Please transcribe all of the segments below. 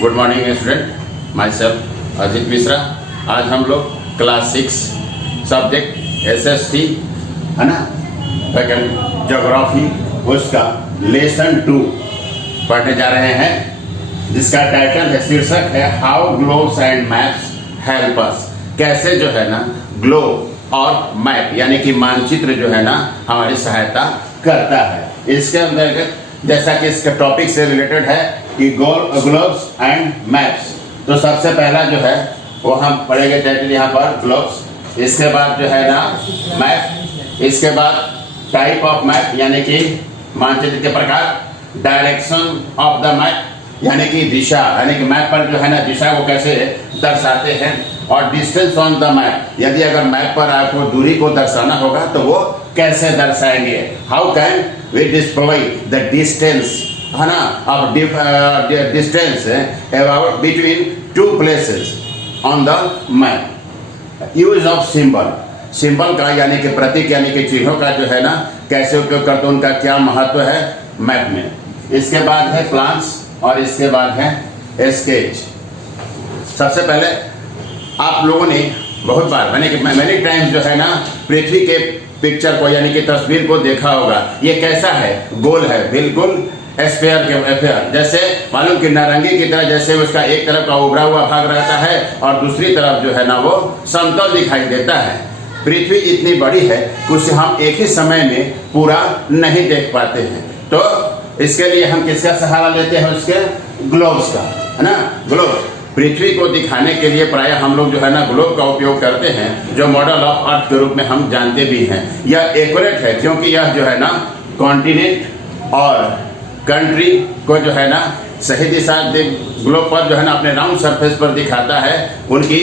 Good morning student, my self Ajit Mishra. आज हम लोग क्लास 6 सब्जेक्ट SST है ना, ज्योग्राफी, उसका लेसन 2 पढ़ने जा रहे हैं, जिसका टाइटल है, शीर्षक है how globes and maps help us. कैसे जो है ना ग्लोब और मैप यानी कि मानचित्र जो है ना हमारी सहायता करता है। इसके अंतर्गत जैसा कि इसका टॉपिक से रिलेटेड है कि ग्लोब्स एंड मैप्स, तो सबसे पहला जो है वो हम पढ़ेंगे टाइटल यहाँ पर ग्लोब्स, इसके बाद जो है ना मैप, इसके बाद टाइप ऑफ मैप यानी कि मानचित्र के प्रकार, डायरेक्शन ऑफ द मैप यानी कि दिशा, यानी कि मैप पर जो है ना दिशा को कैसे दर्शाते हैं, और डिस्टेंस ऑन द मैप, यदि अगर मैप पर आपको दूरी को दर्शाना होगा तो वो कैसे दर्शाएंगे। How can we display the distance है ना of distance about between two places on the map. Use of symbol, symbol का यानी कि प्रतीक यानी कि चिन्हों का जो है ना कैसे उपयोग करते हैं, उनका क्या महत्व है मैप में। इसके बाद है प्लान्स और इसके बाद है स्केच। सबसे पहले आप लोगों ने बहुत बार मैनी टाइम्स जो है ना पृथ्वी के पिक्चर को यानी कि तस्वीर को देखा होगा। ये कैसा है, गोल है, बिल्कुल स्फीयर के स्फीयर जैसे, मालूम कि नारंगी की तरह, जैसे उसका एक तरफ का उभरा हुआ भाग रहता है और दूसरी तरफ जो है ना वो समतल दिखाई देता है। पृथ्वी इतनी बड़ी है कि उसे हम एक ही समय में पूरा नहीं देख पाते हैं, तो इसके लिए हम किसका सहारा लेते हैं, उसके ग्लोब्स का, है ना। ग्लोब पृथ्वी को दिखाने के लिए प्रायः हम लोग जो है ना ग्लोब का उपयोग करते हैं, जो मॉडल ऑफ अर्थ के रूप में हम जानते भी हैं। यह एक्यूरेट है क्योंकि यह जो है ना कॉन्टिनेंट और कंट्री को जो है ना सही दिशा ग्लोब पर जो है ना अपने राउंड सरफेस पर दिखाता है, उनकी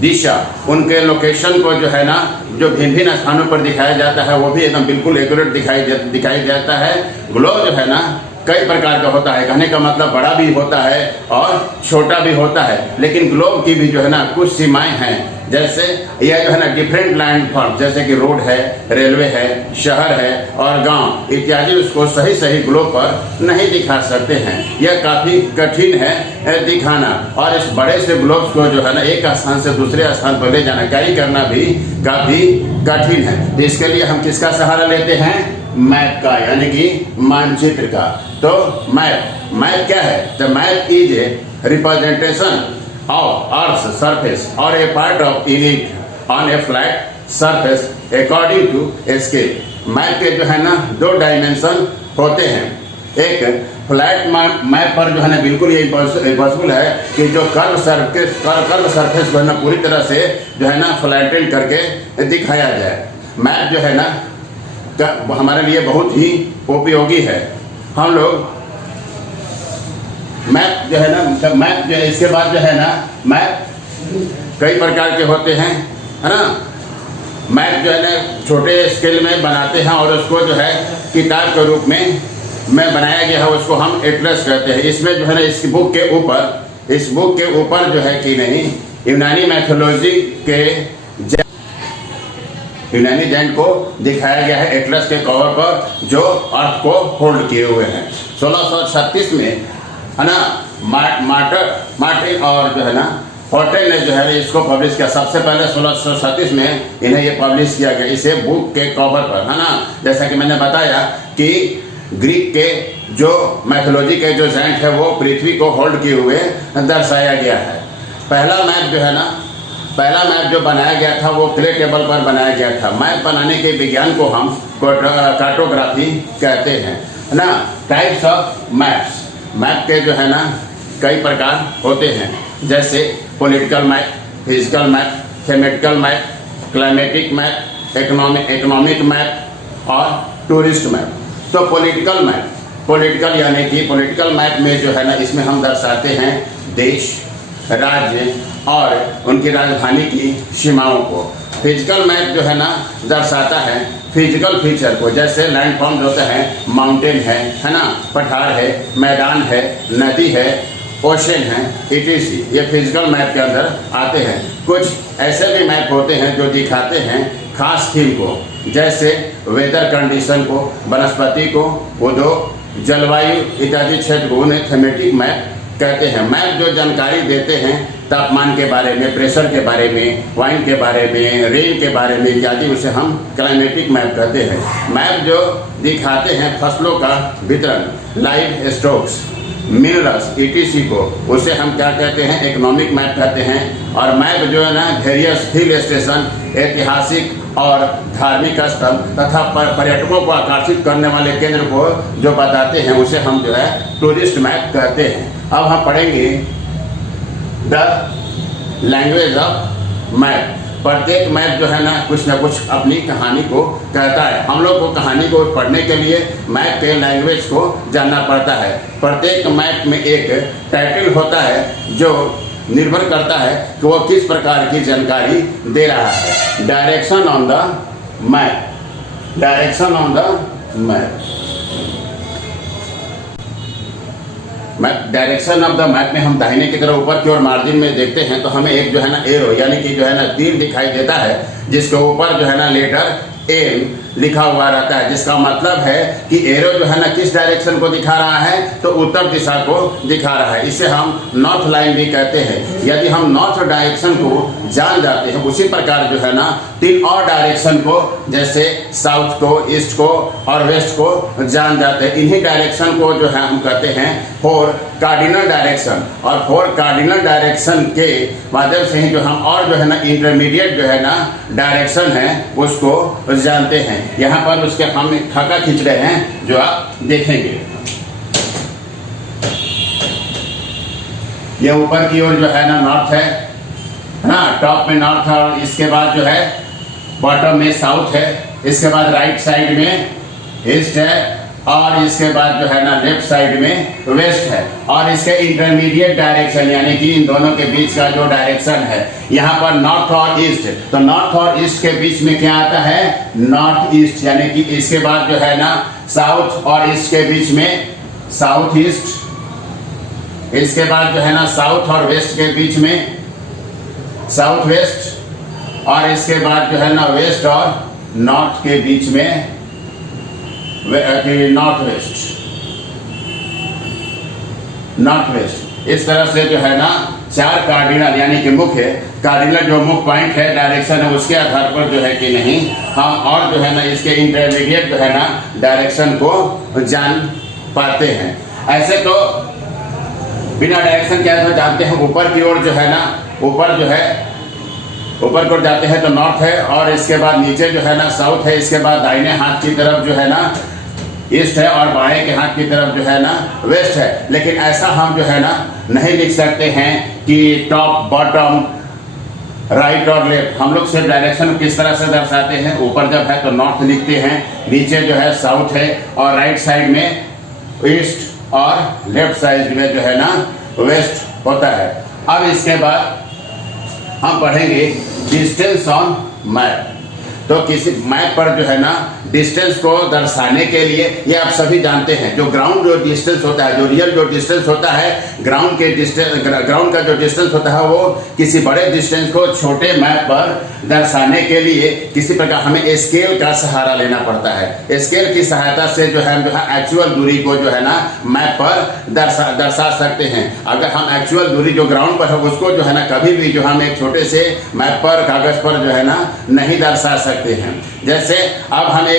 दिशा, उनके लोकेशन को जो है ना जो भिन्न भिन्न स्थानों पर दिखाया जाता है वो भी एकदम बिल्कुल एक्यूरेट दिखाई देता है। ग्लोब जो है ना कई प्रकार का होता है, कहने का मतलब बड़ा भी होता है और छोटा भी होता है, लेकिन ग्लोब की भी जो है ना कुछ सीमाएं हैं। जैसे यह जो है ना डिफरेंट लैंडफॉर्म, जैसे कि रोड है, रेलवे है, शहर है और गांव इत्यादि, उसको सही सही ग्लोब पर नहीं दिखा सकते हैं। यह काफ़ी कठिन है दिखाना, और इस बड़े से ग्लोब्स को जो है ना एक स्थान से दूसरे स्थान पर ले जाना, कैरी करना भी काफ़ी कठिन है। तो इसके लिए हम किसका सहारा लेते हैं, मैप का, यानी कि मानचित्र का। तो मैप क्या है, the map is a representation of Earth's surface or a part of it on a flat surface according to scale। Map के जो है ना दो डायमेंशन होते हैं। एक फ्लैट मैप पर जो है ना बिल्कुल ये पॉसिबल है कि जो कर्व सरफेस को है ना पूरी तरह से जो है ना फ्लैटेन करके दिखाया जाए। मैप जो है ना हमारे लिए बहुत ही उपयोगी है। हम लोग मैप जो है ना, मैप जो है इसके बाद जो है ना मैप कई प्रकार के होते हैं, है ना। मैप जो है ना छोटे स्केल में बनाते हैं और उसको जो है किताब के रूप में बनाया गया है, उसको हम एटलस कहते हैं। इसमें जो है ना इस बुक के ऊपर जो है कि नहीं यूनानी मैथोलॉजी के यूनानी जैंट को दिखाया गया है एटलस के कवर पर, जो अर्थ को होल्ड किए हुए हैं। 1636 में है ना मार्टिन और जो है ना होटल ने जो है इसको पब्लिश किया। सबसे पहले 1637 में इन्हें ये पब्लिश किया गया, इसे बुक के कवर पर, है ना। जैसा कि मैंने बताया कि ग्रीक के जो मैथोलॉजी के जो जैंट है वो पृथ्वी को होल्ड किए हुए दर्शाया गया है। पहला मैप जो बनाया गया था वो क्ले टेबल पर बनाया गया था। मैप बनाने के विज्ञान को हम कार्टोग्राफी कहते हैं, है ना। टाइप्स ऑफ मैप्स, मैप के जो है ना कई प्रकार होते हैं, जैसे political map, physical map, thematic map, climatic map, economic map और टूरिस्ट मैप। तो पॉलिटिकल यानी कि पॉलिटिकल मैप में जो है ना इसमें हम दर्शाते हैं देश, राज्य और उनकी राजधानी की सीमाओं को। फिजिकल मैप जो है ना दर्शाता है फिजिकल फीचर को, जैसे लैंडफॉर्म होते हैं, माउंटेन है ना, पठार है, मैदान है, नदी है, ओशन है, इटीसी, ये फिजिकल मैप के अंदर आते हैं। कुछ ऐसे भी मैप होते हैं जो दिखाते हैं खास थीम को, जैसे वेदर कंडीशन को, वनस्पति को, उद्योग, जलवायु इत्यादि क्षेत्र को, उन्हें थीमेटिक मैप कहते हैं। मैप जो जानकारी देते हैं तापमान के बारे में, प्रेशर के बारे में, वाइन के बारे में, रेन के बारे में इत्यादि, उसे हम क्लाइमेटिक मैप कहते हैं। मैप जो दिखाते हैं फसलों का वितरण, लाइव स्टॉक्स, मिनरल्स ईटीसी को, उसे हम क्या कहते हैं, इकोनॉमिक मैप कहते हैं। और मैप जो है ना वेरियस हिल स्टेशन, ऐतिहासिक और धार्मिक स्थल तथा पर्यटकों को आकर्षित करने वाले केंद्र को जो बताते हैं उसे हम जो है टूरिस्ट मैप कहते हैं। अब हम पढ़ेंगे द लैंग्वेज ऑफ मैप। प्रत्येक मैप जो है ना कुछ अपनी कहानी को कहता है। हम लोग को कहानी को पढ़ने के लिए मैप के लैंग्वेज को जानना पड़ता है। प्रत्येक मैप में एक टाइटल होता है जो निर्भर करता है कि वो किस प्रकार की जानकारी दे रहा है। Direction on the map, direction on the map. Map direction of the map में हम दाहिने की तरफ ऊपर की ओर मार्जिन में देखते हैं तो हमें एक जो है ना एरो यानी कि जो है ना तीर दिखाई देता है, जिसके ऊपर जो है ना लेटर एम लिखा हुआ रहता है, जिसका मतलब है कि एरो जो है ना किस डायरेक्शन को दिखा रहा है, तो उत्तर दिशा को दिखा रहा है। इसे हम नॉर्थ लाइन भी कहते हैं। यदि हम नॉर्थ डायरेक्शन को जान जाते हैं, उसी प्रकार जो है ना 3 और डायरेक्शन को, जैसे साउथ को, ईस्ट को और वेस्ट को जान जाते हैं। इन्हीं डायरेक्शन को जो है हम कहते हैं 4 कार्डिनल डायरेक्शन। और 4 कार्डिनल डायरेक्शन के माध्यम से ही जो हम और जो है ना इंटरमीडिएट जो है ना डायरेक्शन है उसको जानते हैं। यहाँ पर उसके हम खाका खींच रहे हैं जो आप देखेंगे। ये ऊपर की ओर जो है ना नॉर्थ है ना, टॉप में नॉर्थ है, और इसके बाद जो है बॉटम में साउथ है, इसके बाद राइट साइड में ईस्ट है, और इसके बाद जो है ना लेफ्ट साइड में वेस्ट है। और इसके इंटरमीडिएट डायरेक्शन यानी कि इन दोनों के बीच का जो डायरेक्शन है, यहाँ पर नॉर्थ और ईस्ट, तो नॉर्थ और ईस्ट के बीच में क्या आता है, नॉर्थ ईस्ट। यानी कि इसके बाद जो है ना साउथ और ईस्ट के बीच में साउथ ईस्ट, इसके बाद जो है ना साउथ और वेस्ट के बीच में साउथ वेस्ट, और इसके बाद जो है ना वेस्ट और नॉर्थ के बीच में नॉर्थ वेस्ट, नॉर्थ वेस्ट। इस तरह से जो है ना 4 कार्डिनल यानी कि मुख्य कार्डिनल जो मुख्य पॉइंट है डायरेक्शन है, उसके आधार पर जो है कि नहीं हम और जो है ना इसके इंटरमीडिएट जो है ना डायरेक्शन को जान पाते हैं। ऐसे तो बिना डायरेक्शन के तो जानते हैं ऊपर की ओर जो है ना, ऊपर जो है ऊपर की ओर जाते हैं तो नॉर्थ है, और इसके बाद नीचे जो है ना साउथ है, इसके बाद दाहिने हाथ की तरफ जो है ना ईस्ट है, और बाएं के हाथ की तरफ जो है ना वेस्ट है। लेकिन ऐसा हम जो है ना नहीं लिख सकते हैं कि टॉप बॉटम राइट और लेफ्ट। हम लोग सिर्फ डायरेक्शन किस तरह से दर्शाते हैं, ऊपर जब है तो नॉर्थ लिखते हैं, नीचे जो है साउथ है, और राइट साइड में ईस्ट और लेफ्ट साइड में जो है ना वेस्ट होता है। अब इसके बाद हम पढ़ेंगे डिस्टेंस ऑन मैप। तो किसी मैप पर जो है ना डिस्टेंस को दर्शाने के लिए, ये आप सभी जानते हैं, जो ग्राउंड जो डिस्टेंस होता है, जो रियल जो डिस्टेंस होता है, ग्राउंड के डिस्टेंस, ग्राउंड का जो डिस्टेंस होता है वो किसी बड़े डिस्टेंस को छोटे मैप पर दर्शाने के लिए किसी प्रकार हमें स्केल का सहारा लेना पड़ता है। स्केल की सहायता से जो है एक्चुअल दूरी को जो है ना मैप पर दर्शा सकते हैं। अगर हम एक्चुअल दूरी जो ग्राउंड पर है उसको जो है ना कभी भी जो हम एक छोटे से मैप पर कागज पर जो है ना नहीं दर्शा सकते हैं। जैसे अब हम एक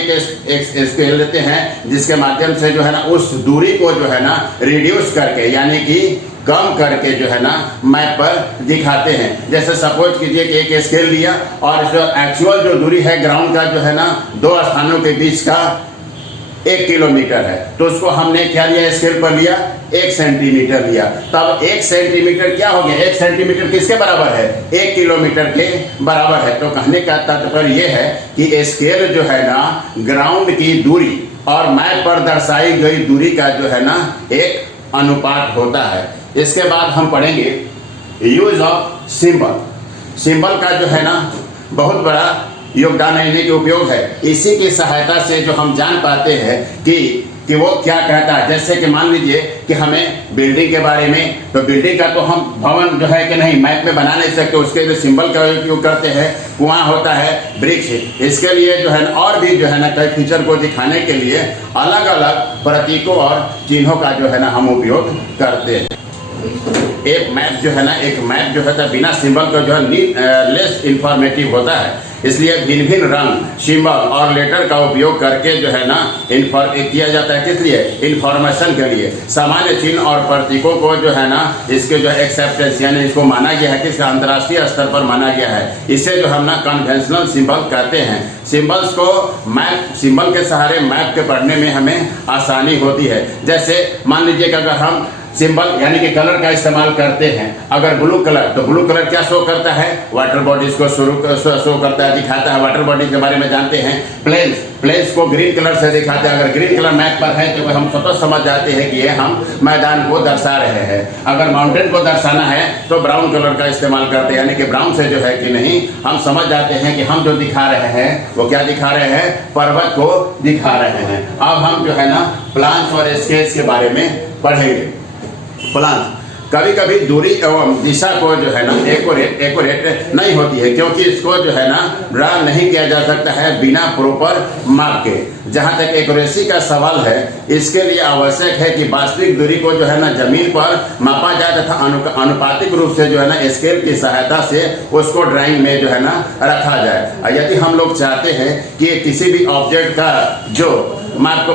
स्केल लेते हैं जिसके माध्यम से जो है ना उस दूरी को जो है ना रिड्यूस करके यानी कि कम करके जो है ना मैप पर दिखाते हैं। जैसे सपोज कीजिए कि एक स्केल लिया और जो एक्चुअल जो दूरी है ग्राउंड का जो है ना 2 स्थानों के बीच का 1 किलोमीटर है, तो उसको हमने क्या लिया, स्केल पर लिया 1 सेंटीमीटर लिया। तब 1 सेंटीमीटर क्या हो गया, 1 सेंटीमीटर किसके बराबर है, 1 किलोमीटर के बराबर है। तो कहने का तात्पर्य यह है कि स्केल जो है ना ग्राउंड की दूरी और मैप पर दर्शाई गई दूरी का जो है ना एक अनुपात होता है। इसके बाद हम पढ़ेंगे यूज ऑफ सिंबल। सिंबल का जो है ना बहुत बड़ा योगदान है, इन्हीं के उपयोग है। इसी की सहायता से जो हम जान पाते हैं कि वो क्या कहता है। जैसे कि मान लीजिए कि हमें बिल्डिंग के बारे में, तो बिल्डिंग का तो हम भवन जो है कि नहीं मैप में बना नहीं सकते, उसके लिए सिंबल का उपयोग करते हैं। कुआं होता है, वृक्ष, इसके लिए जो है और भी जो है ना कई फीचर को दिखाने के लिए अलग अलग प्रतीकों और चिन्हों का जो है ना हम उपयोग करते हैं। एक मैप जो है ना, एक मैप जो है तो बिना सिंबल का जो है लेस इंफॉर्मेटिव होता है। इसलिए भिन्न भिन्न रंग, सिंबल और लेटर का उपयोग करके जो है ना किया जाता है। किस लिए? इंफॉर्मेशन के लिए। सामान्य चिन्ह और प्रतीकों को जो है ना इसके जो एक्सेप्टेंस यानी इसको माना गया है कि इसका अंतर्राष्ट्रीय स्तर पर माना गया है। इसे जो हम ना कन्वेंशनल सिंबल कहते हैं। सिंबल्स को मैप, सिंबल के सहारे मैप के पढ़ने में हमें आसानी होती है। जैसे मान लीजिए कि अगर हम सिंबल यानी कि कलर का इस्तेमाल करते हैं, अगर ब्लू कलर, तो ब्लू कलर क्या शो करता है? वाटर बॉडीज को शो करता है, दिखाता है। वाटर बॉडीज के बारे में जानते हैं। प्लेन्स को ग्रीन कलर से दिखाते हैं। अगर ग्रीन कलर मैप पर है तो हम स्वतः समझ जाते हैं कि ये हम मैदान को दर्शा रहे हैं। अगर माउंटेन को दर्शाना है तो ब्राउन कलर का इस्तेमाल करते हैं, यानी कि ब्राउन से जो है कि नहीं हम समझ जाते हैं कि हम जो दिखा रहे हैं वो क्या दिखा रहे हैं? पर्वत को दिखा रहे हैं। अब हम जो है ना प्लान्स और स्केच के बारे में पढ़ेंगे। प्लान कभी कभी दूरी एवं दिशा को जो है ना एक्यूरेट नहीं होती है, क्योंकि इसको जो है ना ड्रा नहीं किया जा सकता है बिना प्रॉपर माप के। जहाँ तक एक्यूरेसी का सवाल है, इसके लिए आवश्यक है कि वास्तविक दूरी को जो है ना जमीन पर मापा जाए तथा अनुपातिक रूप से जो है ना स्केल की सहायता से उसको ड्राइंग में जो है ना रखा जाए। यदि हम लोग चाहते हैं कि किसी भी ऑब्जेक्ट का जो माप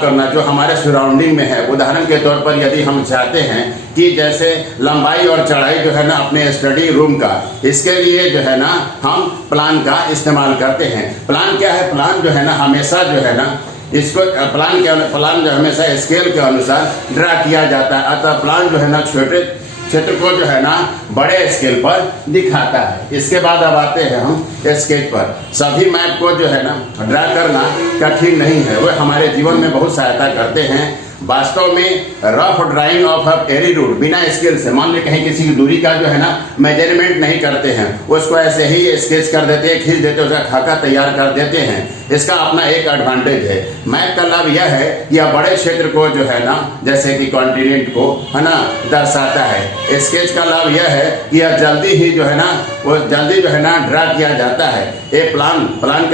करना जो हमारे सराउंडिंग में है, उदाहरण के तौर पर यदि हम चाहते हैं कि जैसे लंबाई और चौड़ाई जो है ना अपने स्टडी रूम का, इसके लिए जो है ना हम प्लान का इस्तेमाल करते हैं। प्लान क्या है? प्लान जो है ना हमेशा जो है ना इसको प्लान जो हमेशा स्केल के अनुसार ड्रा किया जाता है। अतः प्लान जो है ना छोटे क्षेत्र को जो है ना बड़े स्केल पर दिखाता है। इसके बाद अब आते हैं हम स्केच पर। सभी मैप को जो है ना ड्रा करना कठिन नहीं है, वो हमारे जीवन में बहुत सहायता करते हैं। वास्तव में rough drawing of airy route बिना स्केल से, मान ली कहीं किसी की दूरी का जो है ना मेजरमेंट नहीं करते हैं, उसको ऐसे ही स्केच कर देते हैं, खींच देते हैं, उसका खाका तैयार कर देते हैं। इसका अपना एक एडवांटेज है। मैप का लाभ यह है कि यह बड़े क्षेत्र को जो है ना जैसे कि कॉन्टिनेंट को है ना दर्शाता है। स्केच का लाभ यह है कि यह जल्दी ही जो है ना वो जल्दी जो है ना ड्रा किया जाता है। एक प्लान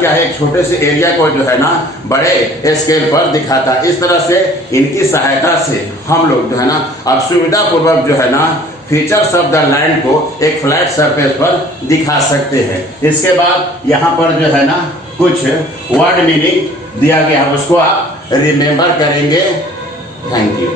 क्या है? एक छोटे से एरिया को जो है ना बड़े स्केल पर दिखाता है। इस तरह से इनकी सहायता से हम लोग जो है ना अब सुविधा पूर्वक जो है ना फीचर्स ऑफ द लैंड को एक फ्लैट सरफेस पर दिखा सकते हैं। इसके बाद यहाँ पर जो है ना कुछ वर्ड मीनिंग दिया गया है, उसको आप रिमेम्बर करेंगे। Thank you.